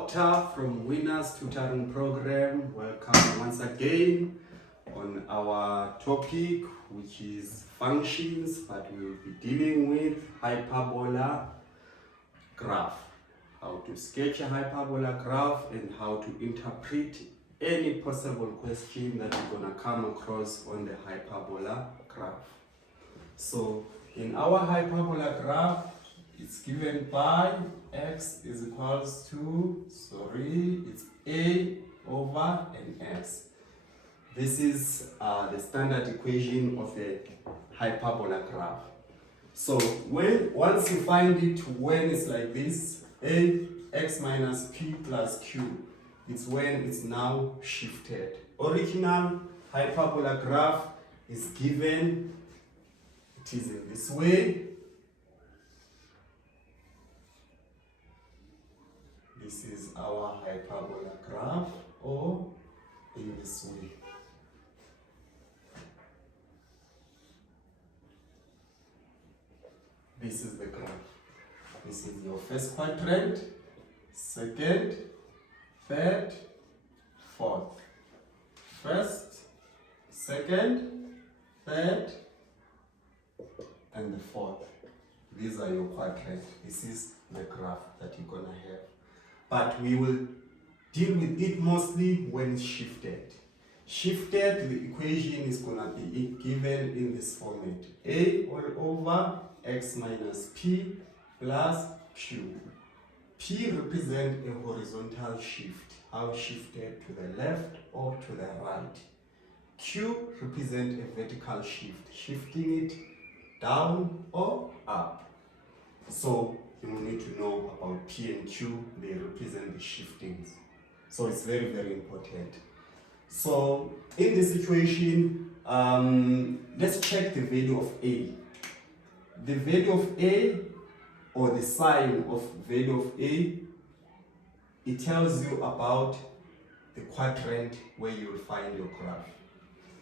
Doctor from Winners Tutoring Program. Welcome once again on our topic, which is functions, but we will be dealing with hyperbola graph. How to sketch a hyperbola graph and how to interpret any possible question that you're going to come across on the hyperbola graph. So in our hyperbola graph, it's given by x is equals to, it's a over nx. This is the standard equation of a hyperbola graph. So once you find it, when it's like this, a x minus p plus q, it's when it's now shifted. Original hyperbola graph is given, it is in this way. This is our hyperbola graph, or in this way. This is the graph. This is your first quadrant, second, third, fourth. First, second, third, and the fourth. These are your quadrants. This is the graph that you're going to have. But we will deal with it mostly when it's shifted. Shifted, the equation is going to be given in this format. A all over x minus p plus q. P represents a horizontal shift, how shifted to the left or to the right. Q represents a vertical shift, shifting it down or up. So you need to know about P and Q, they represent the shiftings. So it's very, very important. So in this situation, let's check the value of A. The value of A, or the sign of value of A, it tells you about the quadrant where you will find your graph.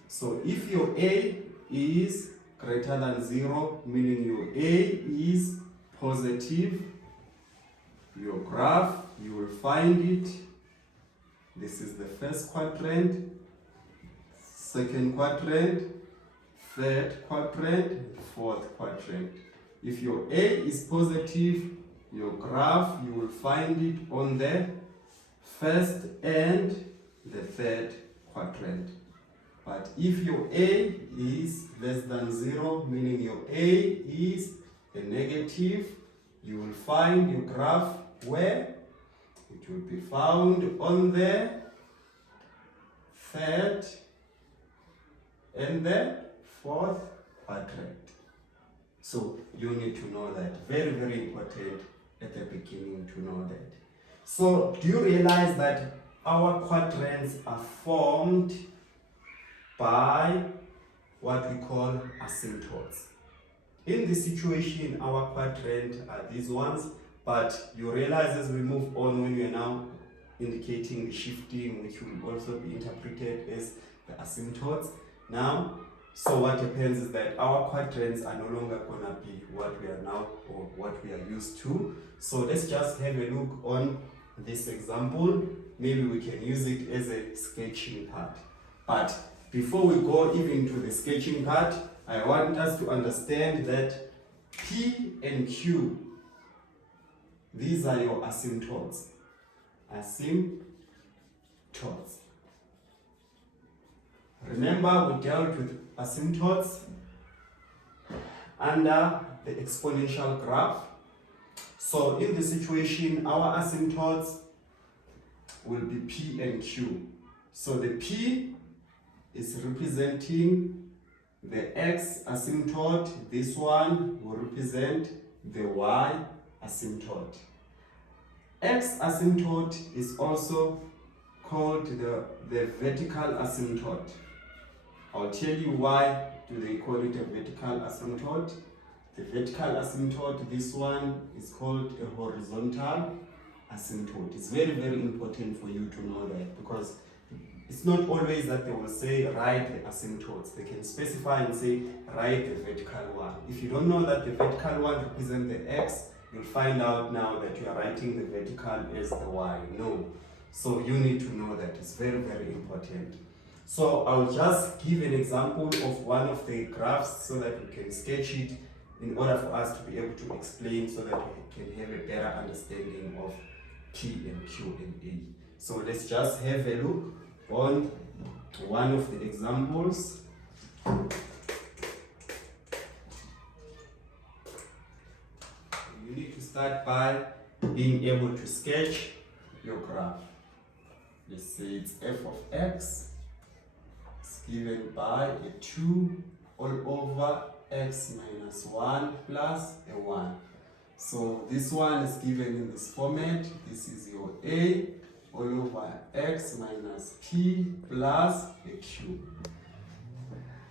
So if your A is greater than 0, meaning your A is positive, your graph, you will find it. This is the first quadrant, second quadrant, third quadrant, fourth quadrant. If your A is positive, your graph, you will find it on the first and the third quadrant. But if your A is less than 0, meaning your A is a negative, you will find your graph where it will be found on the third and the fourth quadrant. So you need to know that. Very, very important at the beginning to know that. So do you realize that our quadrants are formed by what we call asymptotes? In this situation, our quadrant are these ones, but you realize as we move on, when we are now indicating the shifting, which will also be interpreted as the asymptotes. Now, so what happens is that our quadrants are no longer going to be what we are now or what we are used to. So let's just have a look on this example. Maybe we can use it as a sketching part. But before we go even to the sketching part, I want us to understand that P and Q, these are your asymptotes. Asymptotes. Remember, we dealt with asymptotes under the exponential graph. So in this situation, our asymptotes will be P and Q. So the P is representing the x asymptote. This one will represent the y asymptote. X asymptote is also called the vertical asymptote. I'll tell you why do they call it a vertical asymptote. The vertical asymptote, this one is called a horizontal asymptote. It's very, very important for you to know that, because it's not always that they will say write the asymptotes. They can specify and say write the vertical one. If you don't know that the vertical one represents the x you'll find out now that you are writing the vertical as the y. No. So you need to know that. It's very, very important. So I'll just give an example of one of the graphs so that we can sketch it in order for us to be able to explain so that we can have a better understanding of P and Q and A. So let's just have a look on one of the examples. You need to start by being able to sketch your graph. Let's say it's f of x is given by a 2 all over x minus 1 plus a 1. So this one is given in this format. This is your a all over x minus p plus a q.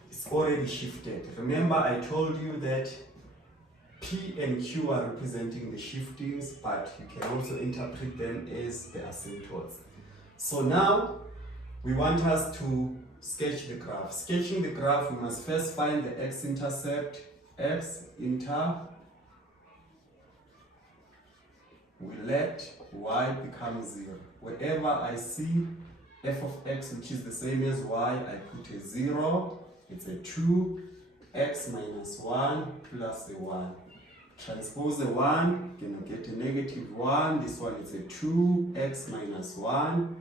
It's already shifted. Remember I told you that P and Q are representing the shiftings, but you can also interpret them as the asymptotes. So now we want us to sketch the graph. Sketching the graph, we must first find the x-intercept. We let y become 0. Wherever I see f of x, which is the same as y, I put a 0. It's a 2, x minus 1 plus a 1. Transpose the 1, you're going to get a negative 1. This one is a 2, x minus 1.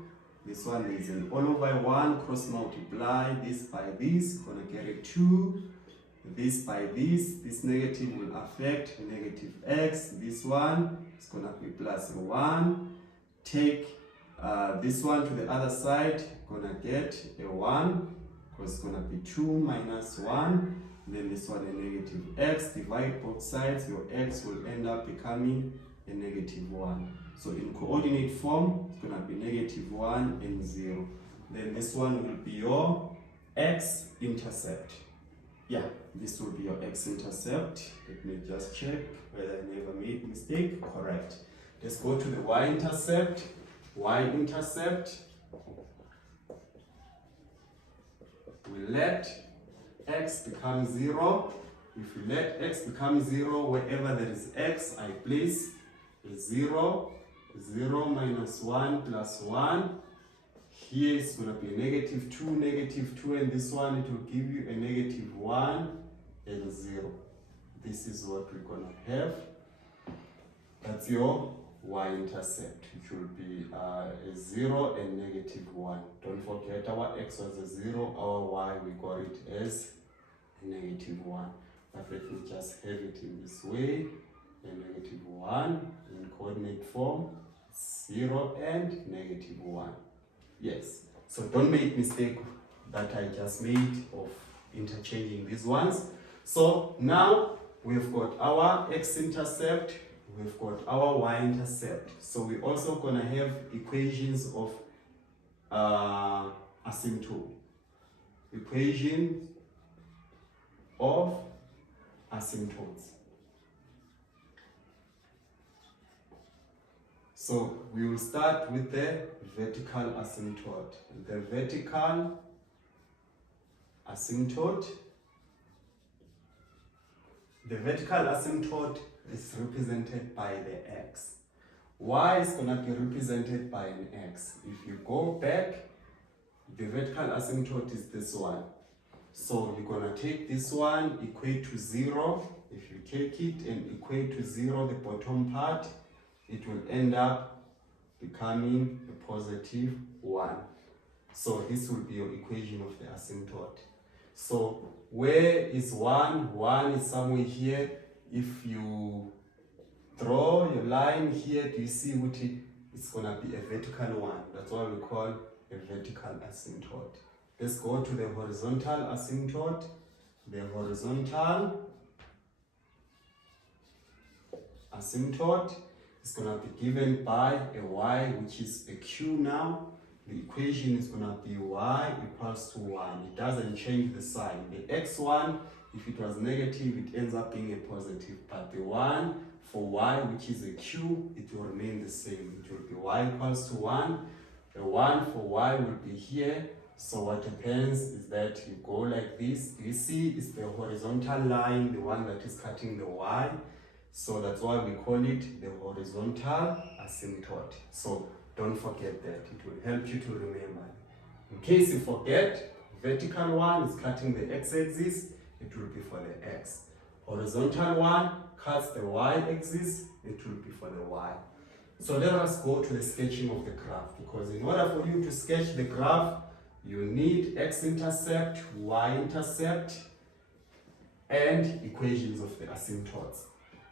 This one is an all over 1, cross multiply this by this, you're going to get a 2. This by this negative will affect negative x. This one is going to be plus 1. Take this one to the other side, you're going to get a 1, because it's going to be 2 minus 1. Then this one a negative x, divide both sides, your x will end up becoming a negative 1. So in coordinate form, it's going to be negative 1 and 0. Then this one will be your x-intercept. Yeah, this will be your x-intercept. Let me just check whether I never made mistake. Correct. Let's go to the y-intercept. Y-intercept. We let x become 0. If you let x become 0, wherever there is x, I place a 0. 0 minus 1 plus 1. Here it's going to be negative 2, and this one, it will give you a negative 1 and 0. This is what we're going to have. That's your y-intercept, which will be a 0 and negative 1. Don't forget our x was a 0, our y we got it as a negative 1. But let me just have it in this way, a negative 1 in coordinate form, 0 and negative 1. Yes, so don't make mistake that I just made of interchanging these ones. So now we've got our x-intercept, we've got our y-intercept. So we're also going to have equations of asymptote. Equation of asymptotes. So we will start with the vertical asymptote. The vertical asymptote. The vertical asymptote is represented by the x. Y is going to be represented by an x. If you go back, the vertical asymptote is this one. So you're going to take this one, equate to 0. If you take it and equate to 0, the bottom part, it will end up becoming a positive 1. So this will be your equation of the asymptote. So where is 1? 1 is somewhere here. If you draw your line here, do you see what it's going to be a vertical 1. That's what we call a vertical asymptote. Let's go to the horizontal asymptote. The horizontal asymptote is going to be given by a y, which is a q now. The equation is going to be y equals to 1. It doesn't change the sign. The x1, if it was negative, it ends up being a positive. But the 1 for y, which is a q, it will remain the same. It will be y equals to 1. The 1 for y will be here. So what happens is that you go like this. You see it's the horizontal line, the one that is cutting the y. So that's why we call it the horizontal asymptote. So don't forget that. It will help you to remember. In case you forget, vertical one is cutting the x-axis, it will be for the x. Horizontal one cuts the y-axis, it will be for the y. So let us go to the sketching of the graph, because in order for you to sketch the graph, you need x-intercept, y-intercept, and equations of the asymptotes.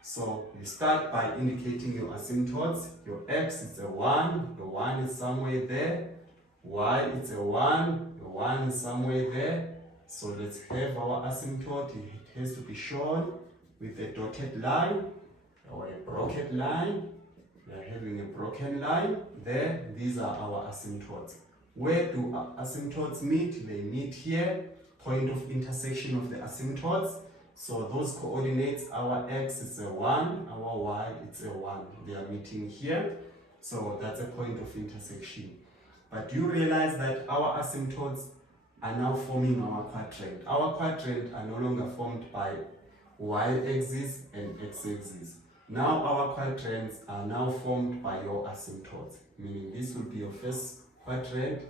So you start by indicating your asymptotes. Your x is a 1, the 1 is somewhere there. Y is a 1, the 1 is somewhere there. So let's have our asymptote. It has to be shown with a dotted line or a broken line. We are having a broken line there. These are our asymptotes. Where do asymptotes meet? They meet here, point of intersection of the asymptotes. So those coordinates, our x is a 1, our y is a 1. They are meeting here. So that's a point of intersection. But you realize that our asymptotes are now forming our quadrant. Our quadrant are no longer formed by y-axis and x-axis. Now our quadrants are now formed by your asymptotes, meaning this will be your first quadrant,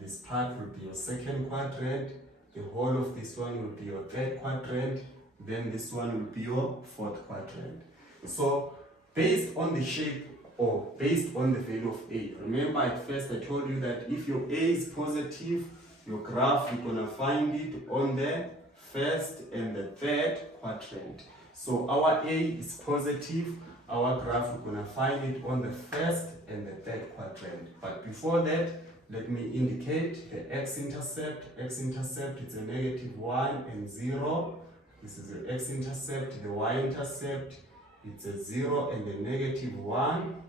this part will be your second quadrant, the whole of this one will be your third quadrant, then this one will be your fourth quadrant. So based on the shape or based on the value of A, remember at first I told you that if your A is positive, your graph you're going to find it on the first and the third quadrant. So our A is positive, our graph we're going to find it on the first and the third quadrant. But before that, let me indicate the x-intercept. X-intercept is a -1 and 0. This is the x-intercept. The y-intercept, it's a 0 and a -1.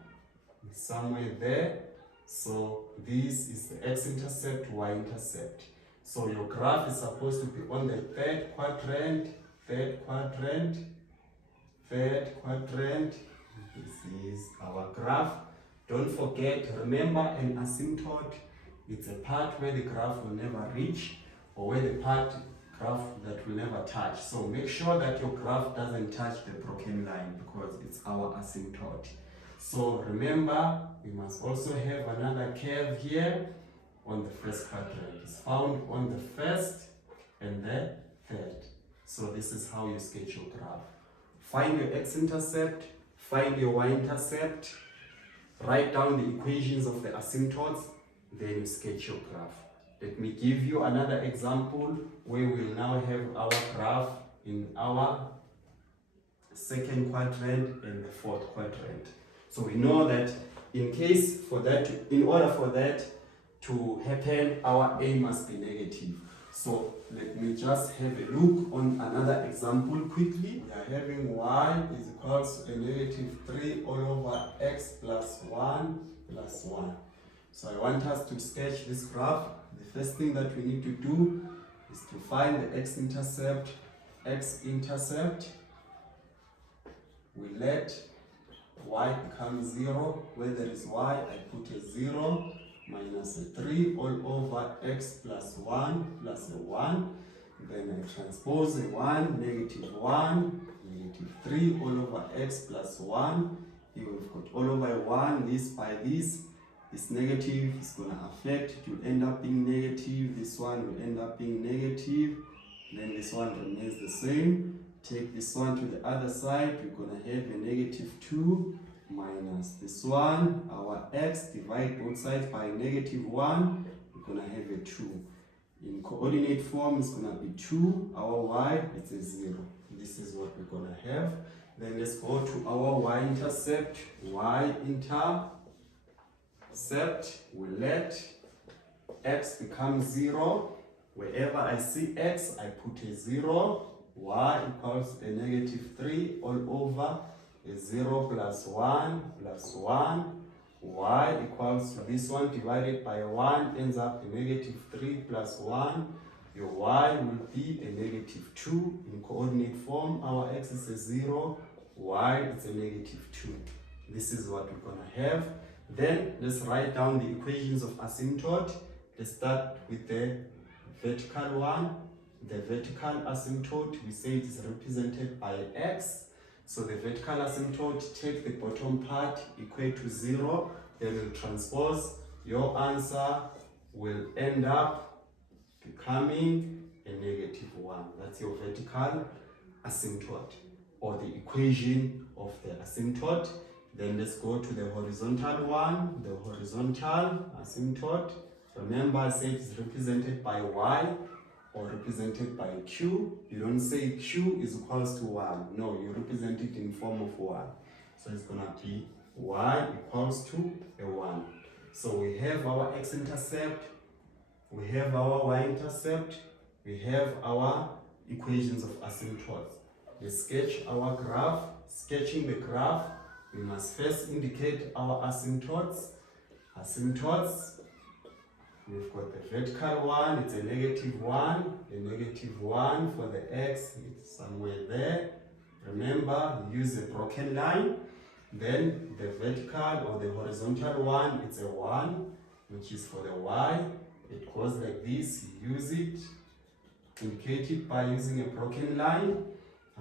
It's somewhere there. So this is the x-intercept, y-intercept. So your graph is supposed to be on the third quadrant. This is our graph. Don't forget, remember an asymptote, it's a part where the graph will never reach or where the graph that will never touch. So make sure that your graph doesn't touch the broken line because it's our asymptote. So remember, we must also have another curve here on the first quadrant. It's found on the first and the third. So this is how you sketch your graph. Find your x-intercept, find your y-intercept, write down the equations of the asymptotes, then you sketch your graph. Let me give you another example where we'll now have our graph in our second quadrant and the fourth quadrant. So we know that in order for that to happen, our A must be negative. So let me just have a look on another example quickly. We are having y is equals to a -3 all over x plus 1 plus 1. So I want us to sketch this graph. The first thing that we need to do is to find the x-intercept. X-intercept, we let y become 0. Where there is y, I put a 0 minus a 3 all over x plus 1 plus a 1. Then I transpose a 1, -1, -3 all over x plus 1. Here we've got all over a 1, this by this. This negative is going to affect, it will end up being negative. This one will end up being negative. Then this one remains the same. Take this one to the other side, we're going to have a -2 minus this one, our x, divide both sides by -1, we're going to have a 2. In coordinate form, it's going to be 2, our y, it's a 0. This is what we're going to have. Then let's go to our y-intercept. Y-intercept, we let x become 0. Wherever I see x, I put a 0. Y equals a -3 all over a 0 plus 1 plus 1. Y equals to this one divided by 1 ends up a -3 plus 1. Your y will be a -2. In coordinate form, our x is a 0, y is a -2. This is what we're going to have. Then let's write down the equations of asymptote. Let's start with the vertical one. The vertical asymptote, we say it is represented by x. So the vertical asymptote, take the bottom part, equate to 0, then you transpose. Your answer will end up becoming a -1. That's your vertical asymptote, or the equation of the asymptote. Then let's go to the horizontal one. The horizontal asymptote, remember I said it's represented by y or represented by q. You don't say q is equals to 1. No, you represent it in form of y. So it's gonna be y equals to a 1. So we have our x-intercept, we have our y-intercept, we have our equations of asymptotes. Let's sketch our graph. Sketching the graph, we must first indicate our asymptotes. Asymptotes, we've got the vertical one, it's a -1, a -1 for the x, it's somewhere there. Remember, use a broken line. Then the vertical or the horizontal one, it's a 1, which is for the y. It goes like this, use it, indicate it by using a broken line.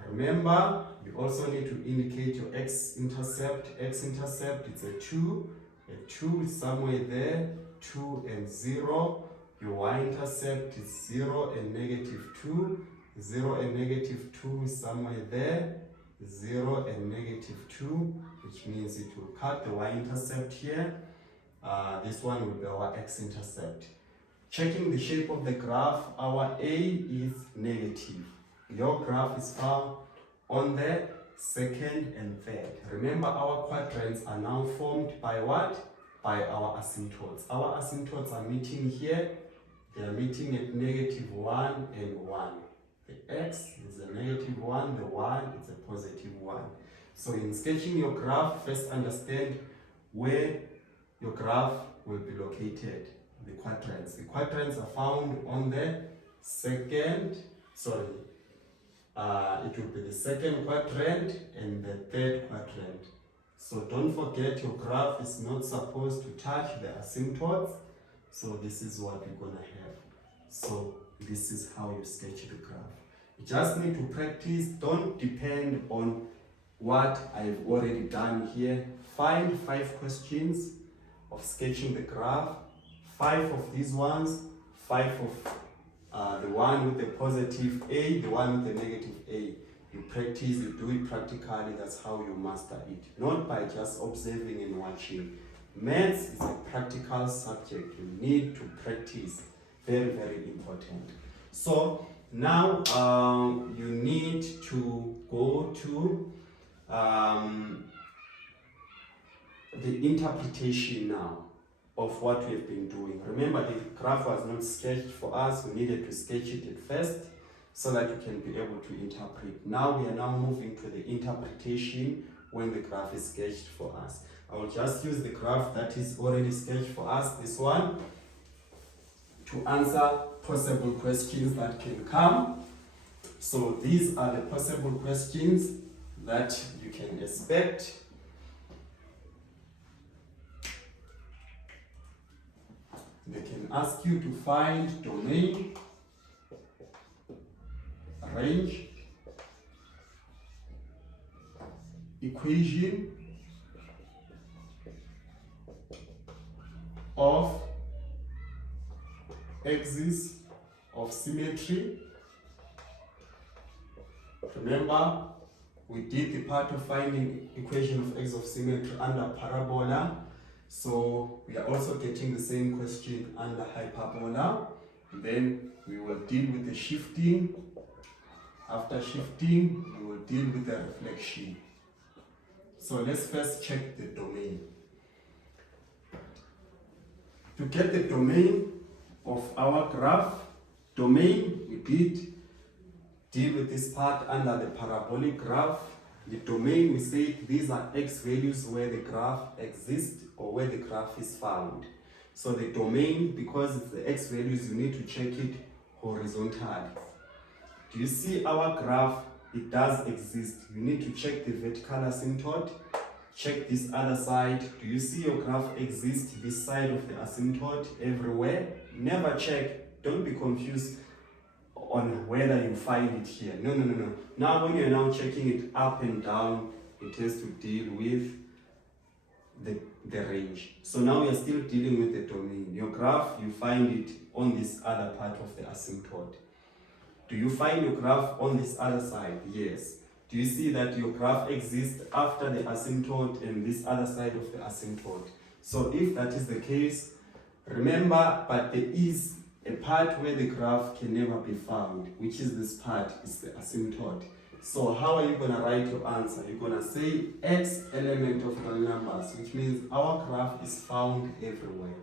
Remember, you also need to indicate your x-intercept. X-intercept, it's a 2. A 2 is somewhere there, 2 and 0. Your y-intercept is 0 and -2. 0 and -2 is somewhere there, 0 and -2, which means it will cut the y-intercept here. This one will be our x-intercept. Checking the shape of the graph, our A is negative. Your graph is found on the second and third. Remember, our quadrants are now formed by what? By our asymptotes. Our asymptotes are meeting here. They are meeting at -1 and 1. The x is a -1, the y is a +1. So in sketching your graph, first understand where your graph will be located. The quadrants. The quadrants are found on the second, it will be the second quadrant and the third quadrant. So don't forget, your graph is not supposed to touch the asymptotes. So this is what we're gonna have. So this is how you sketch the graph. You just need to practice. Don't depend on what I've already done here. Find 5 questions of sketching the graph. 5 of these ones, 5 of the one with the positive A, the one with the negative A. You practice, you do it practically, that's how you master it. Not by just observing and watching. Maths is a practical subject. You need to practice. Very, very important. So now you need to go to the interpretation now of what we have been doing. Remember, the graph was not sketched for us. We needed to sketch it at first so that you can be able to interpret. Now we are now moving to the interpretation when the graph is sketched for us. I will just use the graph that is already sketched for us, this one, to answer possible questions that can come. So these are the possible questions that you can expect. They can ask you to find domain, range, equation of axis of symmetry. Remember, we did the part of finding equation of axis of symmetry under parabola. So we are also getting the same question under hyperbola. Then we will deal with the shifting. After shifting, we will deal with the reflection. So let's first check the domain. To get the domain of our graph, domain, we did deal with this part under the parabolic graph. The domain, we say these are x values where the graph exists or where the graph is found. So the domain, because it's the x values, you need to check it horizontally. Do you see our graph? It does exist. You need to check the vertical asymptote. Check this other side. Do you see your graph exist this side of the asymptote everywhere? Never check. Don't be confused on whether you find it here. No. Now when you're now checking it up and down, it has to deal with the range. So now you're still dealing with the domain. Your graph, you find it on this other part of the asymptote. Do you find your graph on this other side? Yes. Do you see that your graph exists after the asymptote and this other side of the asymptote? So if that is the case, remember, but there is a part where the graph can never be found, which is this part, is the asymptote. So how are you going to write your answer? You're going to say x element of real numbers, which means our graph is found everywhere.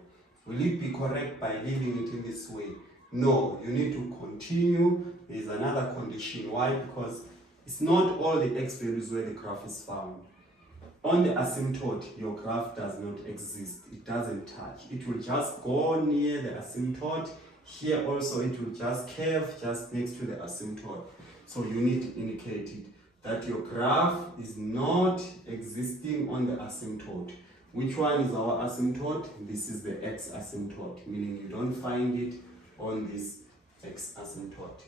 Will it be correct by leaving it in this way? No, you need to continue. There is another condition. Why? Because it's not all the x values where the graph is found. On the asymptote, your graph does not exist. It doesn't touch. It will just go near the asymptote. Here also, it will just curve just next to the asymptote. So you need to indicate it that your graph is not existing on the asymptote. Which one is our asymptote? This is the x asymptote, meaning you don't find it on this x asymptote.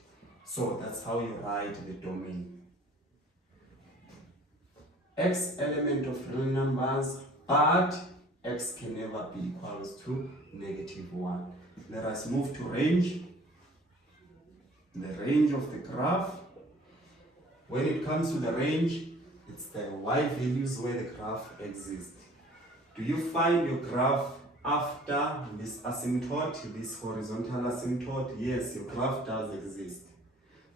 So that's how you write the domain. X element of real numbers, but x can never be equals to -1. Let us move to range. The range of the graph. When it comes to the range, it's the y values where the graph exists. Do you find your graph after this asymptote, this horizontal asymptote? Yes, your graph does exist.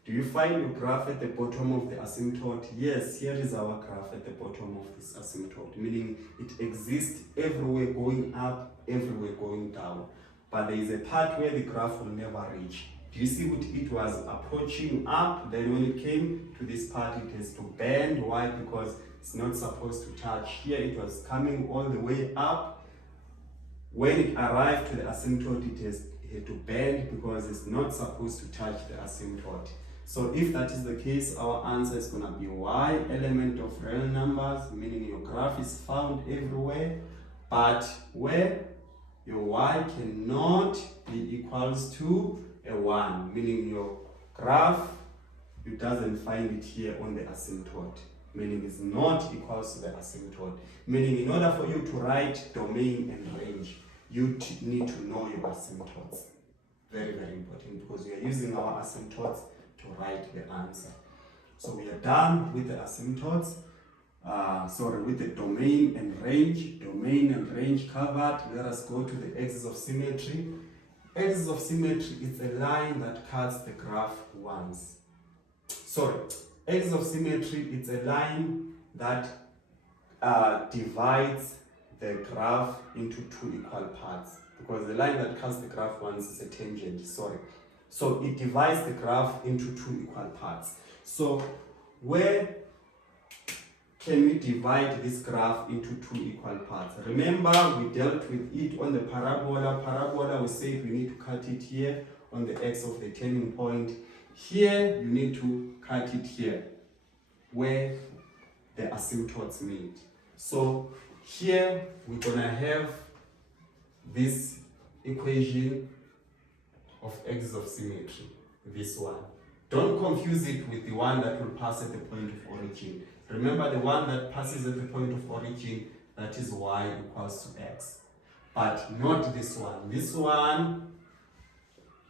Do you find your graph at the bottom of the asymptote? Yes, here is our graph at the bottom of this asymptote, meaning it exists everywhere going up, everywhere going down. But there is a part where the graph will never reach. Do you see what it was approaching up? Then when it came to this part, it has to bend. Why? Because it's not supposed to touch. Here it was coming all the way up. When it arrived to the asymptote, it had to bend because it's not supposed to touch the asymptote. So if that is the case, our answer is going to be y element of real numbers, meaning your graph is found everywhere, but where your y cannot be equals to a 1, meaning your graph, you doesn't find it here on the asymptote, meaning it's not equals to the asymptote. Meaning in order for you to write domain and range, you need to know your asymptotes. Very, very important, because we are using our asymptotes to write the answer. So we are done with the asymptotes, with the domain and range. Domain and range covered. Let us go to the axis of symmetry. Axis of symmetry is a line that cuts the graph once. Axis of symmetry is a line that divides the graph into two equal parts, because the line that cuts the graph once is a tangent. So it divides the graph into two equal parts. So where can we divide this graph into two equal parts? Remember, we dealt with it on the parabola. Parabola, we said we need to cut it here on the x of the turning point. Here, you need to cut it here, where the asymptotes meet. So here, we're gonna have this equation of axis of symmetry, this one. Don't confuse it with the one that will pass at the point of origin. Remember, the one that passes at the point of origin, that is y equals to x. But not this one. This one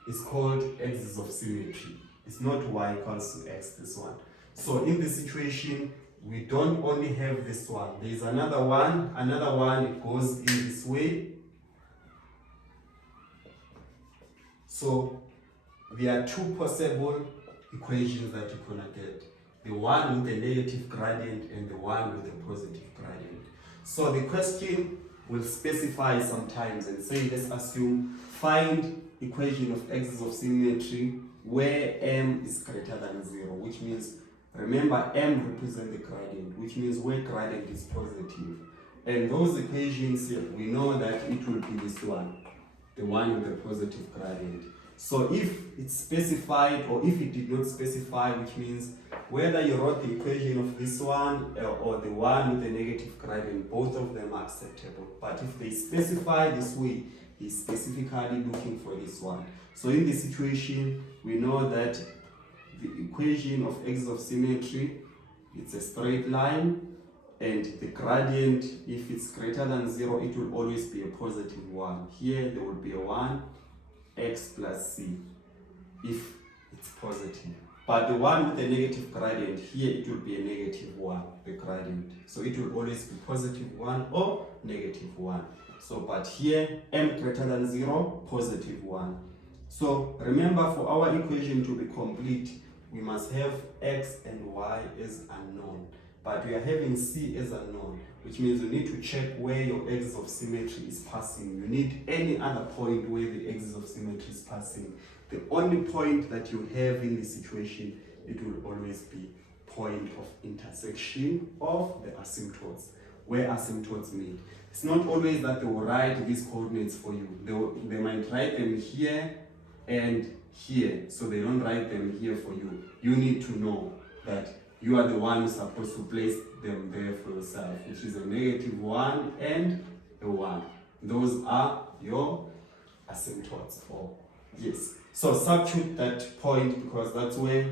is called axis of symmetry. It's not y equals to x, this one. So in this situation, we don't only have this one. There is another one. It goes in this way. So there are two possible equations that you're gonna get. The one with the negative gradient and the one with the positive gradient. So the question will specify sometimes and say, let's assume, find equation of axis of symmetry where m is greater than 0, which means, remember, m represents the gradient, which means where gradient is positive. And those equations here, we know that it will be this one, the one with the positive gradient. So if it's specified or if it did not specify, which means whether you wrote the equation of this one or the one with the negative gradient, both of them are acceptable. But if they specify this way, is specifically looking for this one. So in this situation, we know that the equation of axis of symmetry, it's a straight line, and the gradient, if it's greater than 0, it will always be a positive 1. Here there will be a 1, x plus c, if it's positive. But the one with the negative gradient, here it will be a negative 1, the gradient. So it will always be positive 1 or negative 1. So, but here, m greater than 0, positive 1. So remember, for our equation to be complete, we must have x and y as unknown. But we are having c as unknown, which means you need to check where your axis of symmetry is passing. You need any other point where the axis of symmetry is passing. The only point that you have in this situation, it will always be point of intersection of the asymptotes, where asymptotes meet. It's not always that they will write these coordinates for you. They might write them here and here, so they don't write them here for you. You need to know that you are the one who's supposed to place them there for yourself, which is a negative 1 and a 1. Those are your asymptotes. Yes. So substitute that point because that's where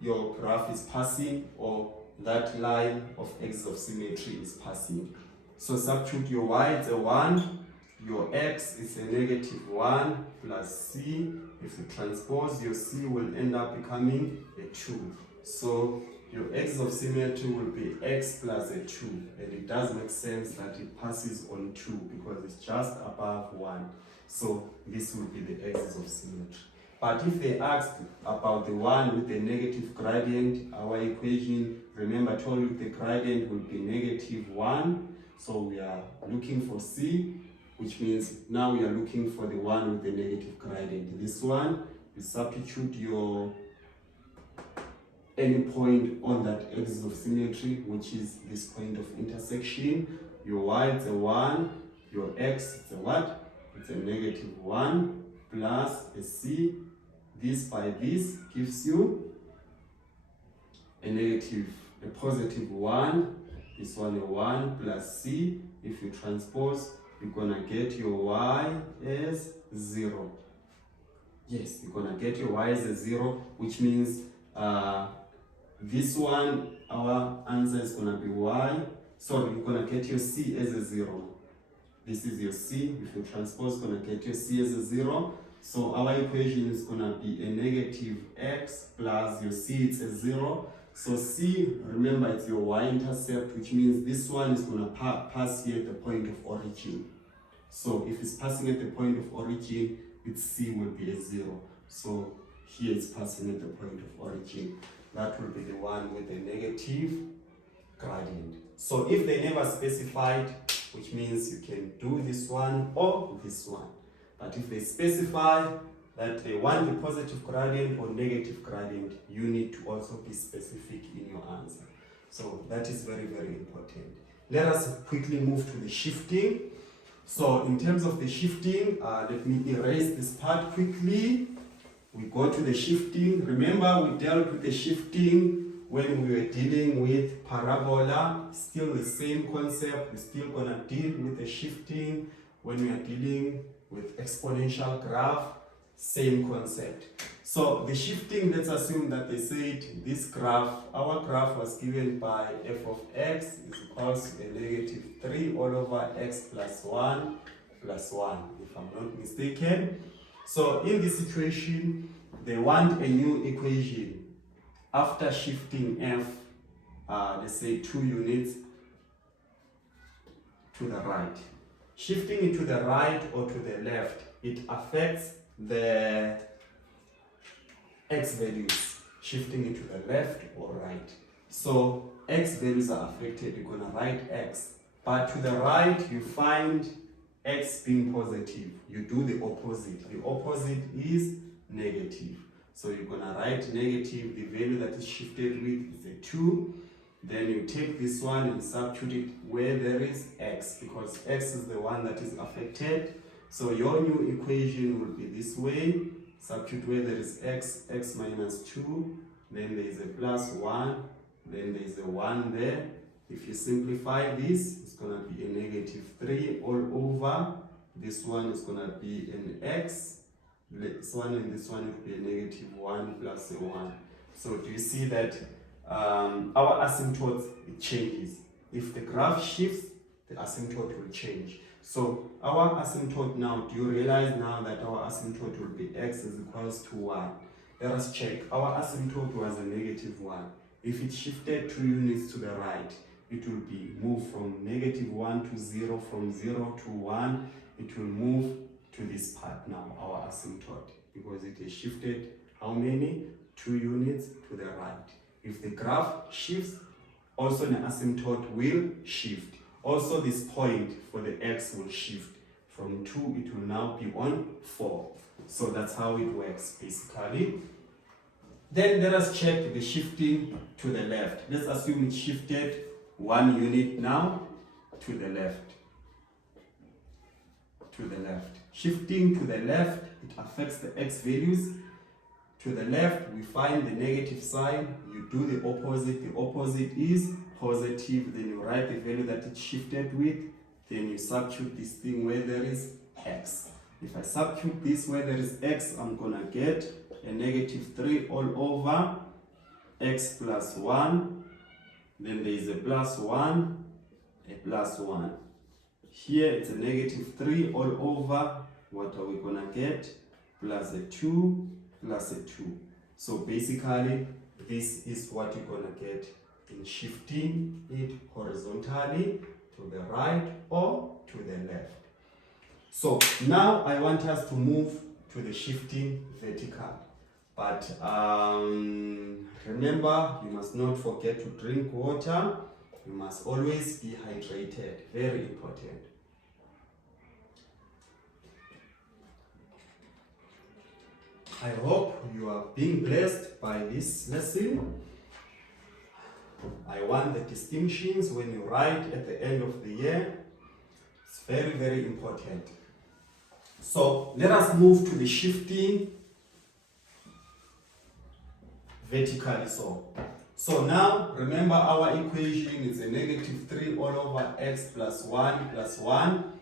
your graph is passing, or that line of axis of symmetry is passing. So substitute your y is a 1, your x is a negative 1 plus c. If you transpose, your c will end up becoming a 2. So your axis of symmetry will be x plus a 2, and it does make sense that it passes on 2 because it's just above 1. So this will be the axis of symmetry. But if they asked about the one with the negative gradient, our equation, remember I told you the gradient will be negative 1. So we are looking for c, which means now we are looking for the one with the negative gradient. This one, you substitute your any point on that axis of symmetry, which is this point of intersection. Your y is a 1, your x is a what? It's a negative 1 plus a c. This by this gives you a positive 1. This one a 1 plus c. If you transpose, you're gonna get your y as 0. Yes, you're gonna get your y as a 0, which means this one, our answer is gonna be y. Sorry, you're gonna get your c as a 0. This is your c. If you transpose, you're gonna get your c as a 0. So our equation is gonna be a negative x plus your c, it's a 0. So c, remember, it's your y-intercept, which means this one is gonna pass here at the point of origin. So if it's passing at the point of origin, its c will be a 0. So here it's passing at the point of origin. That will be the one with the negative gradient. So if they never specified, which means you can do this one or this one. But if they specify that they want the positive gradient or negative gradient, you need to also be specific in your answer. So that is very, very important. Let us quickly move to the shifting. So in terms of the shifting, let me erase this part quickly. We go to the shifting. Remember, we dealt with the shifting when we were dealing with parabola. Still the same concept. We're still going to deal with the shifting when we are dealing with exponential graph. Same concept. So the shifting, let's assume that they said this graph, our graph was given by f of x is equals to a negative 3 all over x plus 1, if I'm not mistaken. So in this situation, they want a new equation after shifting f, let's say 2 units to the right. Shifting it to the right or to the left, it affects the x values. Shifting it to the left or right. So x values are affected, you're gonna write x. But to the right, you find x being positive. You do the opposite. The opposite is negative. So you're gonna write negative. The value that is shifted with is a 2. Then you take this one and substitute it where there is x, because x is the one that is affected. So your new equation will be this way. Substitute where there is x, x minus 2, then there is a plus 1, then there is a 1 there. If you simplify this, it's going to be a negative 3 all over this one is going to be an x, this one and this one will be a negative 1 plus a 1. So do you see that our asymptote, it changes. If the graph shifts, the asymptote will change. So our asymptote now, do you realize now that our asymptote will be x is equals to 1? Let us check. Our asymptote was a negative 1. If it shifted 2 units to the right, it will be moved from negative 1 to 0, from 0 to 1. It will move to this part now, our asymptote, because it has shifted how many? 2 units to the right. If the graph shifts, also the asymptote will shift. Also this point for the x will shift. From 2, it will now be on 4. So that's how it works basically. Then let us check the shifting to the left. Let's assume it shifted 1 unit now to the left. To the left. Shifting to the left, it affects the x values. To the left, we find the negative sign. You do the opposite. The opposite is positive. Then you write the value that it shifted with. Then you substitute this thing where there is x. If I substitute this where there is x, I'm going to get a negative 3 all over x plus 1. Then there is a plus 1, a plus 1. Here it's a negative 3 all over, what are we going to get? Plus a 2, plus a 2. So basically, this is what you're going to get in shifting it horizontally to the right or to the left. So now I want us to move to the shifting vertical. But remember, you must not forget to drink water. You must always be hydrated. Very important. I hope you are being blessed by this lesson. I want the distinctions when you write at the end of the year. It's very, very important. So let us move to the shifting vertically. So now remember our equation is a negative 3 all over x plus 1 plus 1.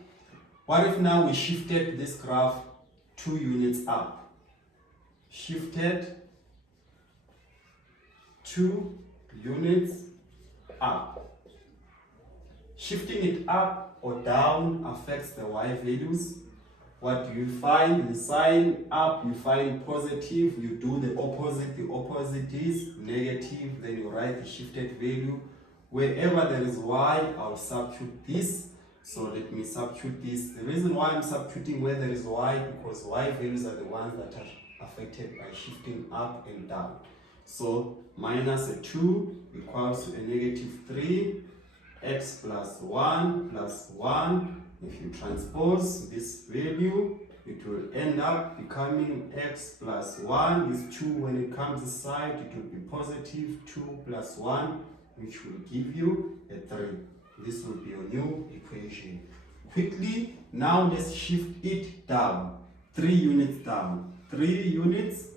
What if now we shifted this graph 2 units up? Shifted 2 units up. Shifting it up or down affects the y values. What do you find? The sign up, you find positive, you do the opposite. The opposite is negative, then you write the shifted value. Wherever there is y, I'll substitute this. So let me substitute this. The reason why I'm substituting where there is y, because y values are the ones that are affected by shifting up and down. So minus a 2 equals to a negative 3, x plus 1 plus 1. If you transpose this value, it will end up becoming x plus 1. This 2, when it comes aside, it will be positive 2 plus 1, which will give you a 3. This will be your new equation. Quickly, now let's shift it down. 3 units down. 3 units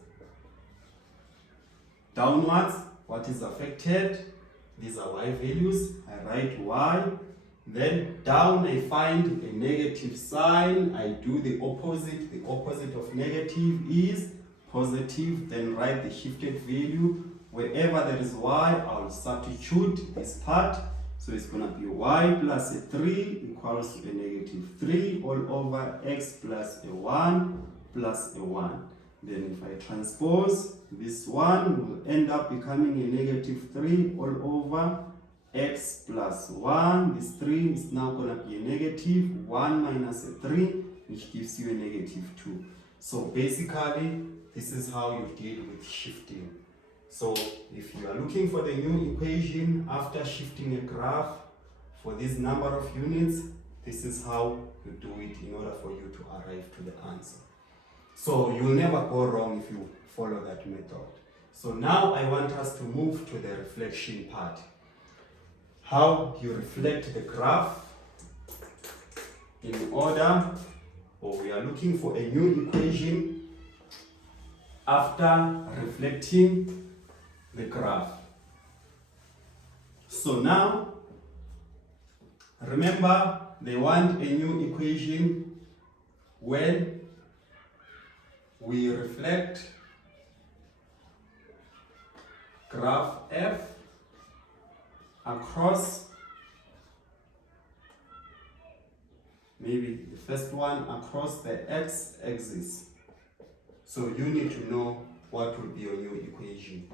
downwards. What is affected? These are y values. I write y. Then down I find a negative sign. I do the opposite. The opposite of negative is positive. Then write the shifted value. Wherever there is y, I'll substitute this part. So it's going to be y plus a 3 equals to a negative 3 all over x plus a 1 plus a 1. Then if I transpose, this 1 will end up becoming a negative 3 all over x plus 1. This 3 is now going to be a negative 1 minus a 3, which gives you a negative 2. So basically, this is how you deal with shifting. So if you are looking for the new equation after shifting a graph for this number of units, this is how you do it in order for you to arrive to the answer. So you'll never go wrong if you follow that method. So now I want us to move to the reflection part. How you reflect the graph in order, or we are looking for a new equation after reflecting the graph. So now, remember, they want a new equation when we reflect graph F across, maybe the first one across the x-axis. So you need to know what will be your new equation.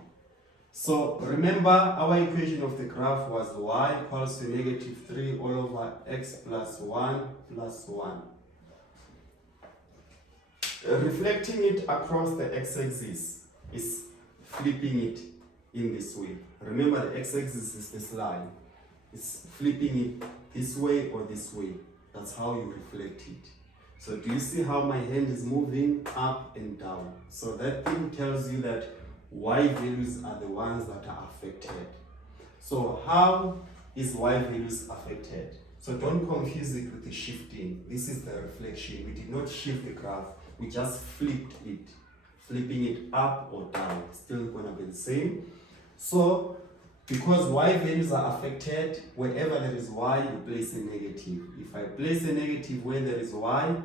So remember, our equation of the graph was y equals to -3 all over x plus 1 plus 1. Reflecting it across the x-axis is flipping it in this way. Remember, the x-axis is this line. It's flipping it this way or this way. That's how you reflect it. So do you see how my hand is moving up and down? So that thing tells you that y values are the ones that are affected. So how is y values affected? So don't confuse it with the shifting. This is the reflection. We did not shift the graph, we just flipped it. Flipping it up or down, still gonna be the same. So because y values are affected, wherever there is y, you place a negative. If I place a negative where there is y,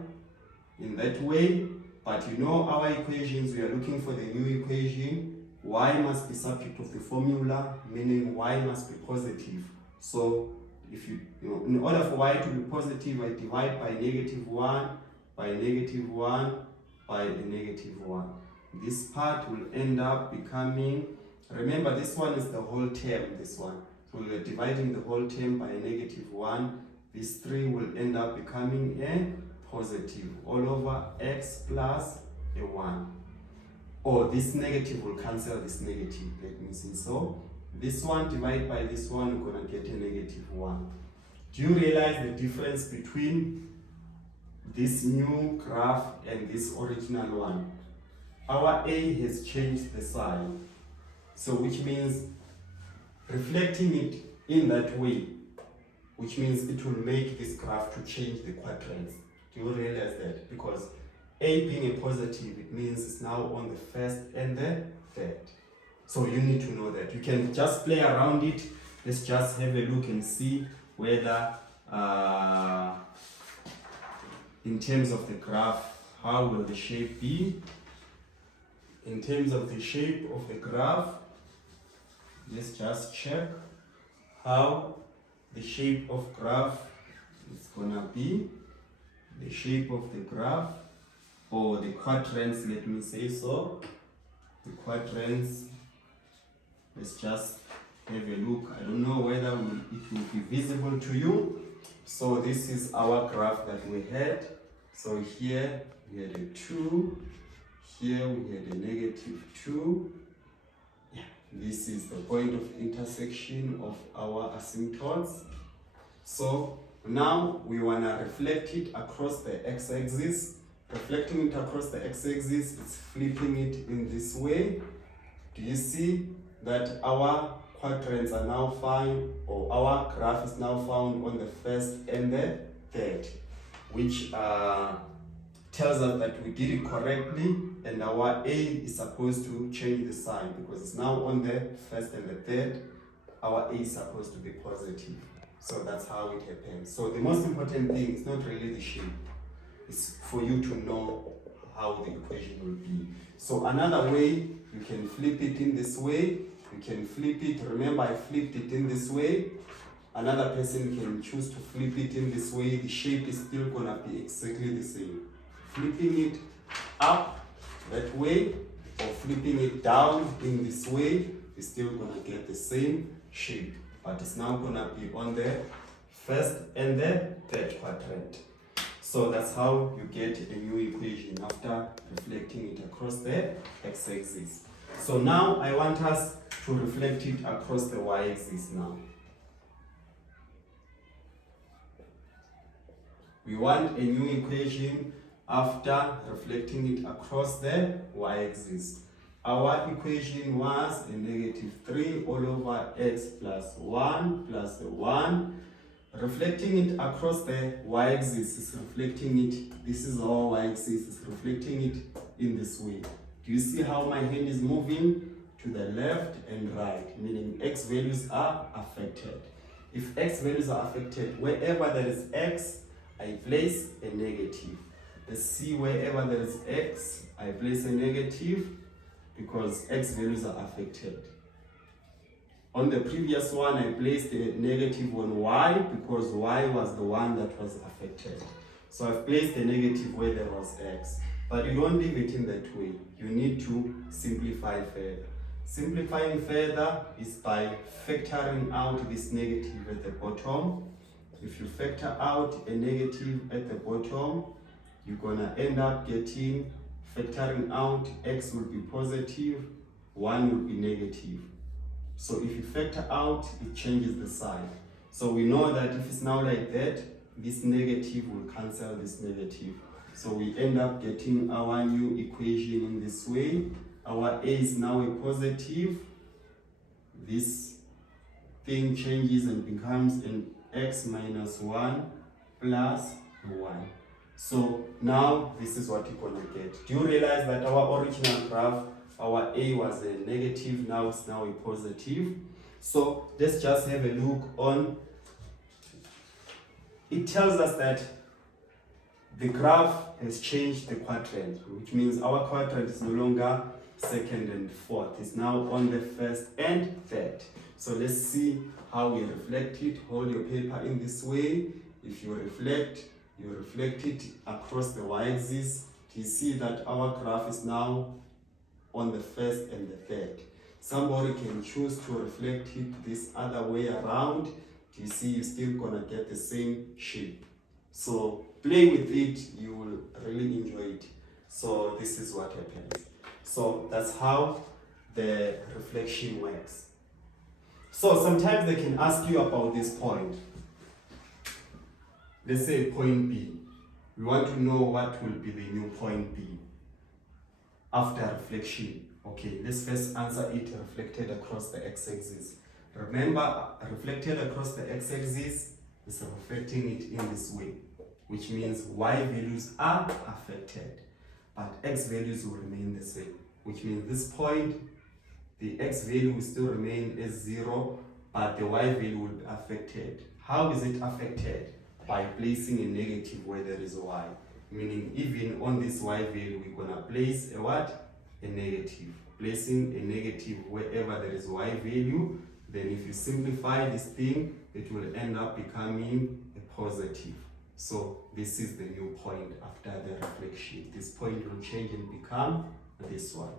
in that way, but you know our equations, we are looking for the new equation. Y must be subject of the formula, meaning y must be positive. So if you know, in order for y to be positive, I divide by -1, by -1, by a -1. This part will end up becoming, remember this one is the whole term, this one. So we are dividing the whole term by a -1. This 3 will end up becoming a positive all over x plus a 1. Or this negative will cancel this negative, let me see. So this one divided by this one, we're gonna get a -1. Do you realize the difference between this new graph and this original one? Our A has changed the sign. So which means reflecting it in that way, which means it will make this graph to change the quadrants. Do you realize that? Because A being a positive, it means it's now on the first and the third. So you need to know that. You can just play around it. Let's just have a look and see whether in terms of the graph, how will the shape be? In terms of the shape of the graph, let's just check how the shape of graph is gonna be. The shape of the graph, or the quadrants, let me say so. The quadrants, let's just have a look. I don't know whether it will be visible to you. So this is our graph that we had. So here we had a 2, here we had a -2. Yeah, this is the point of intersection of our asymptotes. So now we want to reflect it across the x-axis. Reflecting it across the x-axis, it's flipping it in this way. Do you see that our quadrants are now found, or our graph is now found on the first and the third, which tells us that we did it correctly, and our A is supposed to change the sign because it's now on the first and the third. Our A is supposed to be positive. So that's how it happens. So the most important thing is not really the shape. It's for you to know how the equation will be. So another way, you can flip it in this way. You can flip it. Remember, I flipped it in this way. Another person can choose to flip it in this way. The shape is still gonna be exactly the same. Flipping it up that way or flipping it down in this way is still gonna get the same shape. But it's now gonna be on the first and the third quadrant. So that's how you get a new equation after reflecting it across the x-axis. So now I want us to reflect it across the y-axis now. We want a new equation after reflecting it across the y-axis. Our equation was a -3 all over x plus 1 plus 1. Reflecting it across the y-axis is reflecting it, this is our y-axis, is reflecting it in this way. Do you see how my hand is moving to the left and right, meaning x values are affected. If x values are affected, wherever there is x, I place a negative. the C, wherever there is X, I place a negative because X values are affected. On the previous one, I placed a negative on Y because Y was the one that was affected. So I've placed a negative where there was X. But you don't leave it in that way. You need to simplify further. Simplifying further is by factoring out this negative at the bottom. If you factor out a negative at the bottom, you're gonna end up getting, factoring out, X will be positive, 1 will be negative. So if you factor out, it changes the sign. So we know that if it's now like that, this negative will cancel this negative. So we end up getting our new equation in this way. Our A is now a positive. This thing changes and becomes an X minus 1 plus 1. So now this is what you're going to get. Do you realize that our original graph, our A was a negative, now it's now a positive? So let's just have a look on. It tells us that the graph has changed the quadrant, which means our quadrant is no longer second and fourth. It's now on the first and third. So let's see how we reflect it. Hold your paper in this way. If you reflect it across the y-axis. You see that our graph is now on the first and the third. Somebody can choose to reflect it this other way around. You see, you're still gonna get the same shape. So play with it, you will really enjoy it. So this is what happens. So that's how the reflection works. So sometimes they can ask you about this point. Let's say point B. We want to know what will be the new point B after reflection. Okay, let's first answer it reflected across the x-axis. Remember, reflected across the x-axis is reflecting it in this way, which means y values are affected, but x values will remain the same, which means this point, the x value will still remain as 0, but the y value will be affected. How is it affected? By placing a negative where there is a y. Meaning even on this y value, we're gonna place a what? A negative. Placing a negative wherever there is y value, then if you simplify this thing, it will end up becoming a positive. So this is the new point after the reflection. This point will change and become this one.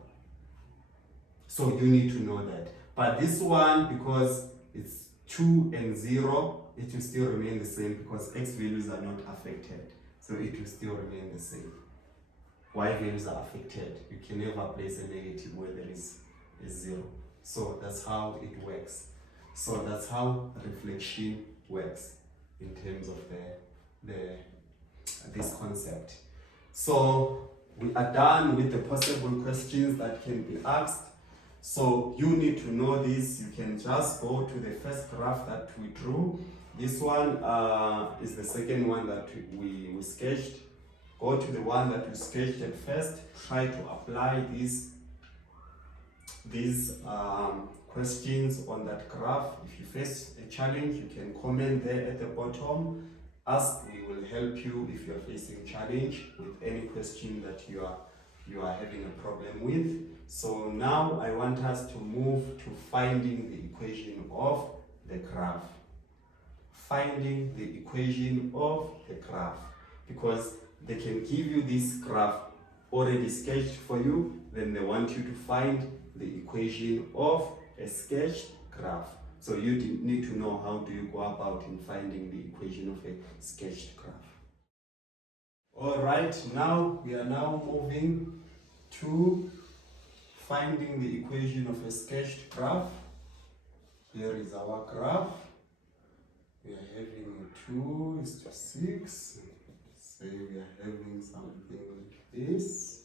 So you need to know that. But this one, because it's 2 and 0, it will still remain the same because x values are not affected. So it will still remain the same. Y values are affected. You can never place a negative where there is a 0. So that's how it works. So that's how reflection works in terms of this concept. So we are done with the possible questions that can be asked. So you need to know this. You can just go to the first graph that we drew. This one is the second one that we sketched. Go to the one that we sketched at first. Try to apply these questions on that graph. If you face a challenge, you can comment there at the bottom. Ask, we will help you if you are facing challenge with any question that you are having a problem with. So now I want us to move to finding the equation of the graph. Finding the equation of the graph, because they can give you this graph already sketched for you, then they want you to find the equation of a sketched graph. So you need to know how do you go about in finding the equation of a sketched graph. All right, now we are now moving to finding the equation of a sketched graph. Here is our graph. We are having a 2:6. Say we are having something like this.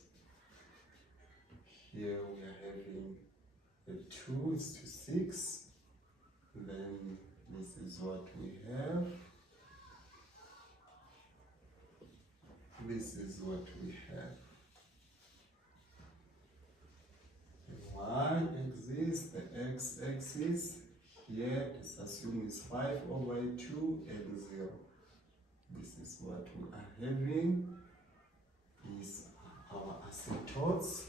Here we are having a 2:6. Then this is what we have. This is what we have. The y-axis, the x-axis. Here, let's assume it's 5/2 and 0. This is what we are having. Then we are having a 2:6. Then this is what we have. This is what we have. The y-axis, the x-axis. Here, let's assume it's 5/2 and 0. This is what we are having. 5/2 and 0. This is what we have. These are our asymptotes.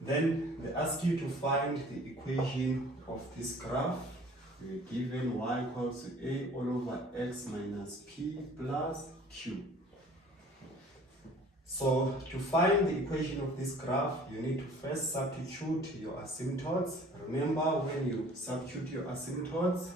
Then they ask you to find the equation of this graph. We're given y equals to a all over x minus p plus q. So to find the equation of this graph, you need to first substitute your asymptotes. Remember, when you substitute your asymptotes,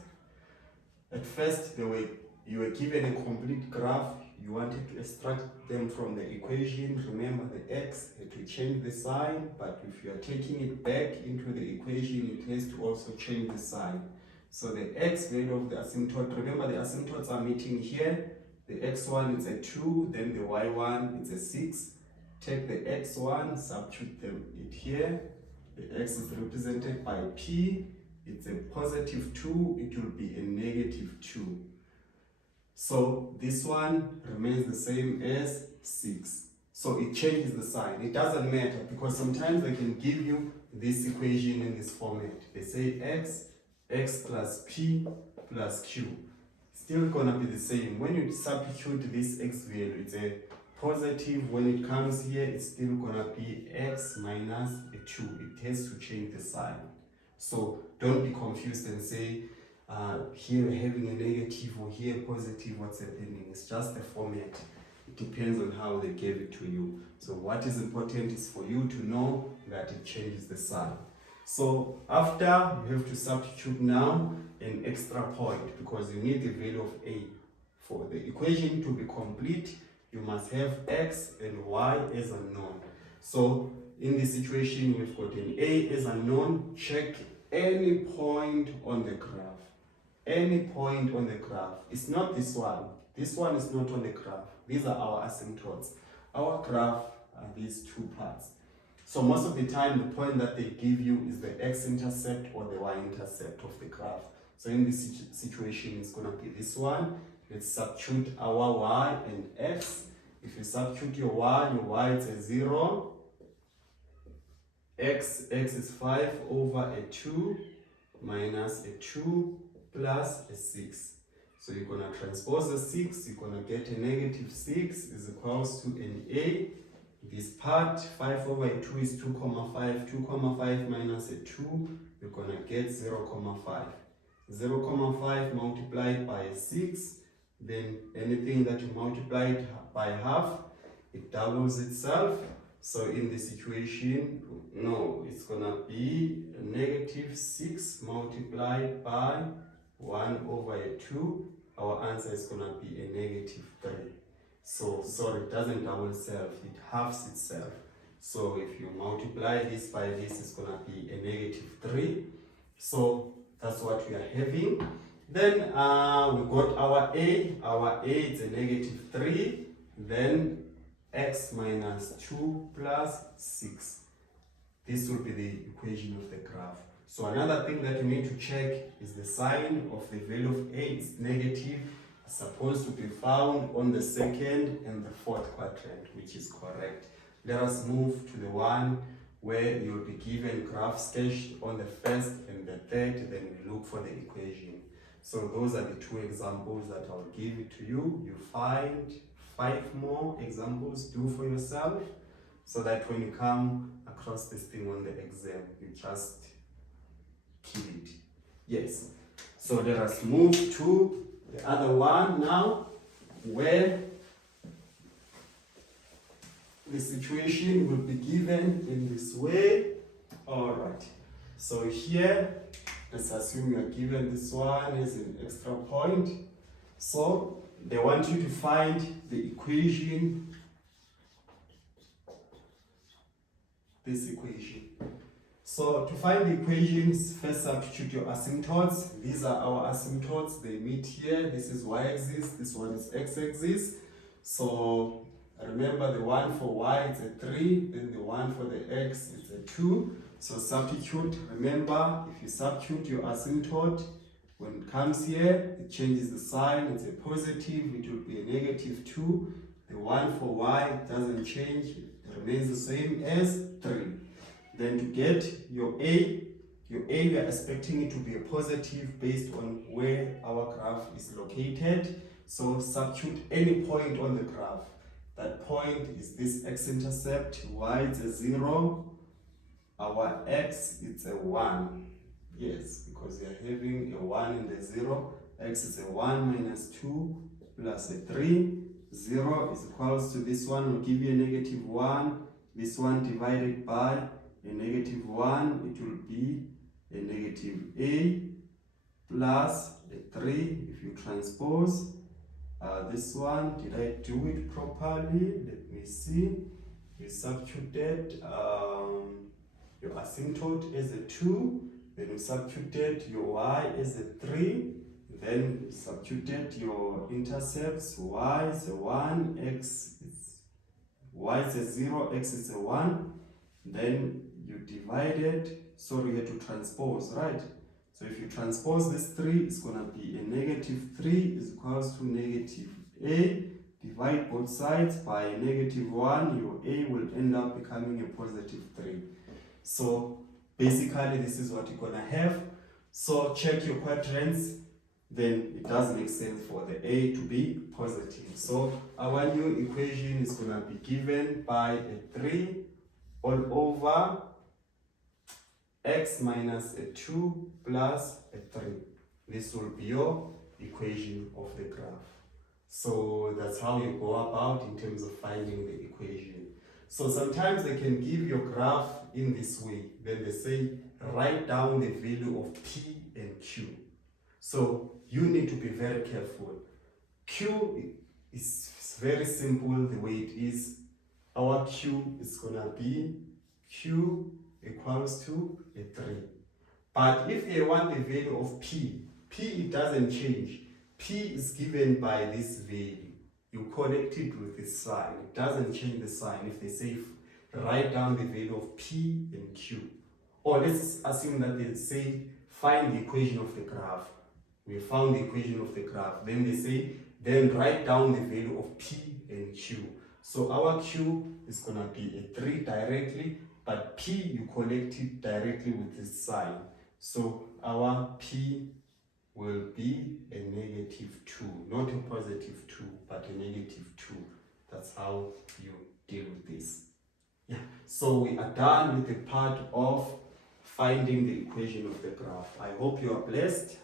at first you were given a complete graph. You wanted to extract them from the equation. Remember, the x had to change the sign, but if you are taking it back into the equation, it has to also change the sign. So the x value of the asymptote, remember the asymptotes are meeting here. The x1 is a 2, then the y1 is a 6. Take the x1, substitute them it here. The x is represented by p. It's a positive 2, it will be a negative 2. So this one remains the same as 6. So it changes the sign. It doesn't matter, because sometimes they can give you this equation in this format. They say x plus p plus q. Still gonna be the same. When you substitute this x value, it's a positive. When it comes here, it's still gonna be x minus a 2. It has to change the sign. So don't be confused and say, here we're having a negative or here positive. What's happening? It's just the format. It depends on how they gave it to you. So what is important is for you to know that it changes the sign. So after, you have to substitute now an extra point, because you need the value of a. For the equation to be complete, you must have x and y as unknown. So in this situation, we've got an a as unknown. Check any point on the graph. Any point on the graph. It's not this one. This one is not on the graph. These are our asymptotes. Our graph are these two parts. So most of the time, the point that they give you is the x-intercept or the y-intercept of the graph. So in this situation, it's going to be this one. Let's substitute our y and x. If you substitute your y is a 0. X is 5 over a 2 minus a 2 plus a 6. So you're going to transpose the 6. You're going to get a negative 6 is equals to an a. This part, 5 over a 2 is 2,5. 2,5 minus a 2, you're going to get 0,5. 0,5 multiplied by 6, then anything that you multiplied by half, it doubles itself. So in this situation, no, it's going to be a negative 6 multiplied by 1 over a 2. Our answer is going to be a negative 3. So, sorry, it doesn't double itself, it halves itself. So if you multiply this by this, it's going to be a negative 3. So that's what we are having. Then we got our a. Our a is a negative 3. Then x minus 2 plus 6. This will be the equation of the graph. So another thing that you need to check is the sign of the value of a is negative. Supposed to be found on the second and the fourth quadrant, which is correct. Let us move to the one where you'll be given graph sketched on the first and the third, then we look for the equation. So those are the two examples that I'll give it to you. You find 5 more examples, do for yourself, so that when you come across this thing on the exam, you just kill it. Yes. So let us move to the other one now, where the situation will be given in this way. All right. So here, let's assume you are given this one as an extra point. So they want you to find the equation, this equation. So to find the equations, first substitute your asymptotes. These are our asymptotes. They meet here. This is y-axis. This one is x-axis. So remember, the one for y is a 3. Then the one for the x is a 2. So substitute. Remember, if you substitute your asymptote, when it comes here, it changes the sign. It's a positive. It will be a negative 2. The one for y doesn't change. It remains the same as 3. Then to get your a, Your A, we are expecting it to be a positive based on where our graph is located. So substitute any point on the graph. That point is this x-intercept, y is a 0, our x it's a 1. Yes, because we are having a 1 and a 0. X is a 1 minus 2 plus a 3. 0 is equals to this one will give you a negative 1. This one divided by a negative 1, it will be a negative a plus a 3. If you transpose this one, did I do it properly? Let me see. We substituted your asymptote as a 2, then you substituted your y as a 3, then you substituted your intercepts. Y is a 1, y is a 0, x is a 1. Then you divided, sorry, you had to transpose, right? So if you transpose this 3, it's going to be a negative 3 is equals to negative a. Divide both sides by a negative 1, your a will end up becoming a positive 3. So basically this is what you're going to have. So check your quadrants, then it does make sense for the a to be positive. So our new equation is going to be given by a 3 all over x minus a 2 plus a 3. This will be your equation of the graph. So that's how you go about in terms of finding the equation. So sometimes they can give your graph in this way. Then they say write down the value of p and q. So you need to be very careful. Q is very simple the way it is. Our q is gonna be q equals to a 3. But if you want the value of p, it doesn't change. P is given by this value. You connect it with the sign. It doesn't change the sign. If they say write down the value of p and q, or let's assume that they say find the equation of the graph. We found the equation of the graph. Then they say then write down the value of p and q. So our q is gonna be a 3 directly, but p you connect it directly with the sign. So our p will be a negative 2, not a positive 2, but a negative 2. That's how you deal with this. Yeah. So we are done with the part of finding the equation of the graph. I hope you are blessed.